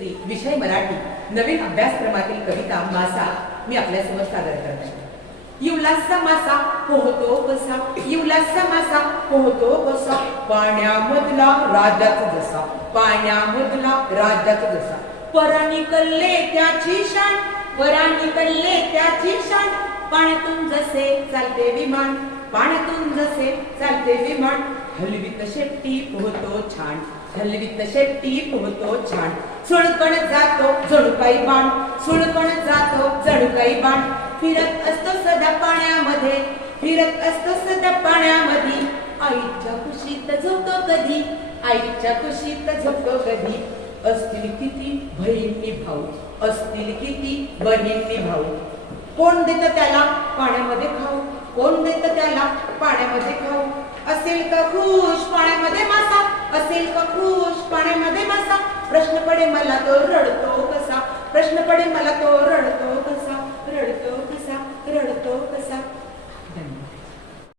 स्त्री विषय मराठी नवीन अभ्यासक्रमातील कविता मासा मी आपल्यासमोर सादर करत आहे. इवलासा मासा पोहतो कसा, इवलासा मासा पोहतो कसा, पाण्यामधला राजाच जसा, पाण्यामधला राजाच जसा. पराणी कल्ले त्याची शान, पराणी कल्ले त्याची शान, पाण्यातून जसे चालते विमान, पाण्यातून जसे चालते विमान. हलवीत शेपटी पोहतो छान, हलवीत शेपटी पोहतो छान. सुळकण जातो जणू काही बाण, सुळकण जातो जणू काही बाण. फिरत असतो सदा पाण्यामध्ये, फिरत असतो सदा पाण्यामध्ये. आईच्या कुशीत झोपतो कधी, आईच्या कुशीत झोपतो कधी. असतील किती बहिणी भाऊ, असतील किती बहिणी भाऊ. कोण देतं त्याला पाण्यामध्ये खाऊ, कोण देतं त्याला पाण्यामध्ये खाऊ. असेल का खुश पाण्यामध्ये मासा, असेल का खुश पाण्यामध्ये मासा. प्रश्न पडे मला तो रडतो कसा, प्रश्न पडे मला तो रडतो कसा, रडतो कसा, रडतो कसा. धन्यवाद.